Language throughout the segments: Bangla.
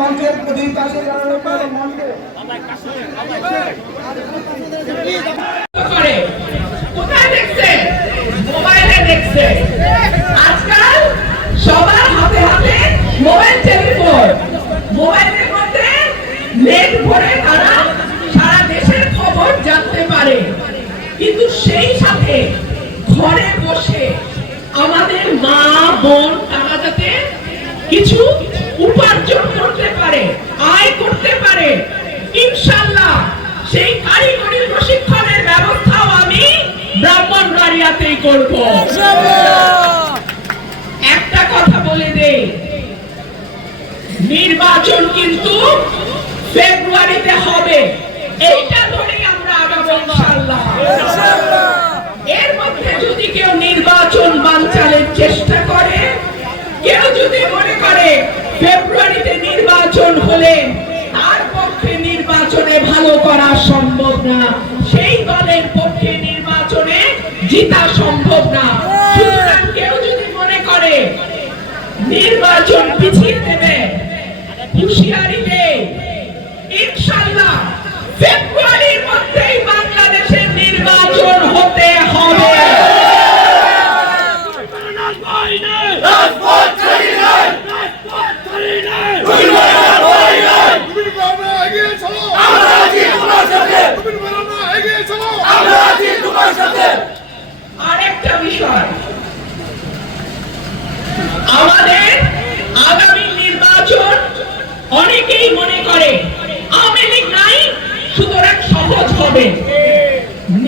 মঞ্চের তারা সারা দেশের খবর জানতে পারে। কিন্তু সেই সাথে ঘরে বসে আমাদের মা, বোন কিছু উপার্জন করতে পারে, আয় করতে পারে। ইনশাল্লাহ সেই কারিগরি প্রশিক্ষণের ব্যবস্থাও আমি ব্রাহ্মণবাড়িয়াতেই করব। একটা কথা বলে দেই, নির্বাচন কিন্তু ফেব্রুয়ারিতে হবে। করে ফেব্রুয়ারিতে নির্বাচন হলে তার পক্ষে নির্বাচনে ভালো করা সম্ভব না। সেই দলের পক্ষে নির্বাচনে জিতা সম্ভব না। সুতরাং কেউ যদি মনে করে নির্বাচন পিছিয়ে দেবে, হুঁশিয়ারি দেয় ইনশাল্লাহ ফেব্রুয়ারির মধ্যেই বাংলাদেশের নির্বাচন হতে হবে তুমি বাবা এগিয়ে চলো আমরা আছি তোমার সাথে তুমি বাবা এগিয়ে চলো আমরা আছি তোমার সাথে আরেকটা আমাদের আগামী নির্বাচন অনেকেই মনে করে, আওয়ামী লীগ নাই, সুতরাং সহজ হবে।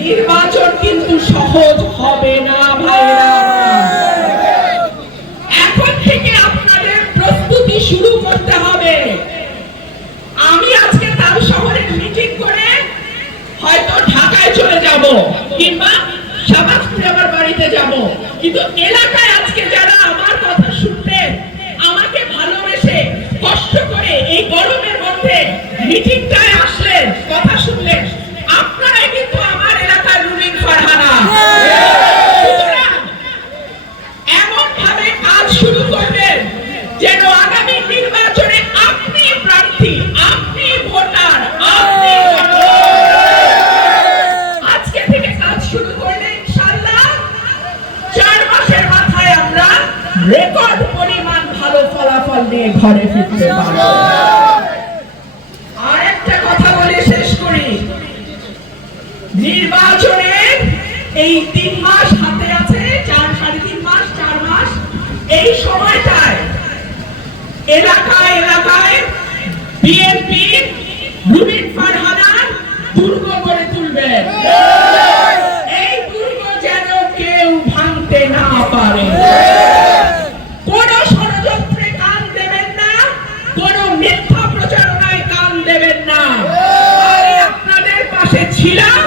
নির্বাচন কিন্তু সহজ হবে না, ভাইরা। যাব। কিন্তু এলাকায় আজকে যারা আমার রেকর্ড পরিমাণ ভালো ফলাফল নিয়ে ঘরে ফিরতে পারব আর একটা কথা বলে শেষ করি। নির্বাচনের এই তিন মাস হাতে আছে, চার, সাড়ে তিন মাস, চার মাস। এই সময়টায় এলাকায় এলাকায় বিএনপি রুবিন ফারহানা দুর্গ গড়ে তুলবেন ছিলাম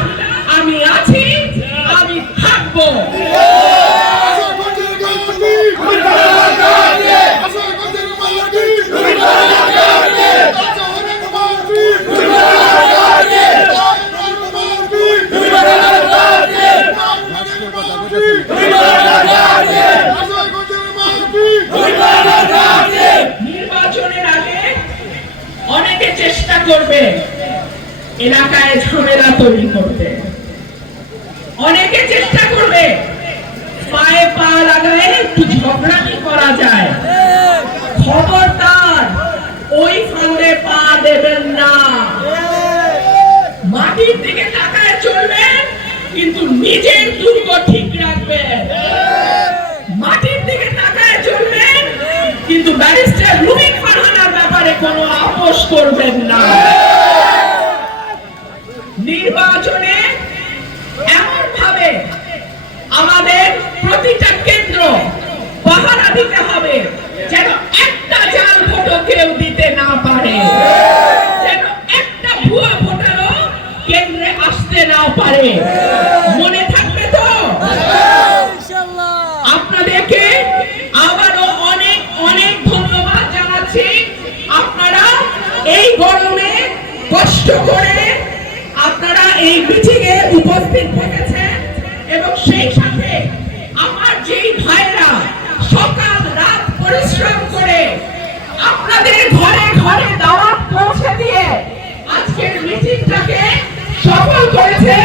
এলাকায় ঝামেলা তৈরি করতে অনেকে চেষ্টা করবে, পায়ে পা লাগায় একটু ঝগড়াটি করা যায়। খবরদার, ওই ফান্দে পা দেবেন না। মাটির দিকে তাকায় চলবেন কিন্তু নিজের দুর্গ ঠিক রাখবেন মাটির দিকে তাকায় চলবেন কিন্তু ব্যারিস্টার রুবিন ফারহানার ব্যাপারে কোনো আপোষ করবেন না। মনে থাকবে তো? আপনাদেরকে আবারও অনেক অনেক ধন্যবাদ জানাচ্ছি। আপনারা এই গরমে কষ্ট করে আপনারা এই মিটিং উপস্থিত থেকেছেন এবং সেই সাথে আমার যেই ভাইরা সকাল রাত পরিশ্রম করে আপনাদের ঘরে ঘরে দাওয়াত পৌঁছে দিয়ে আজকের মিটিংটাকে দখল করেছে।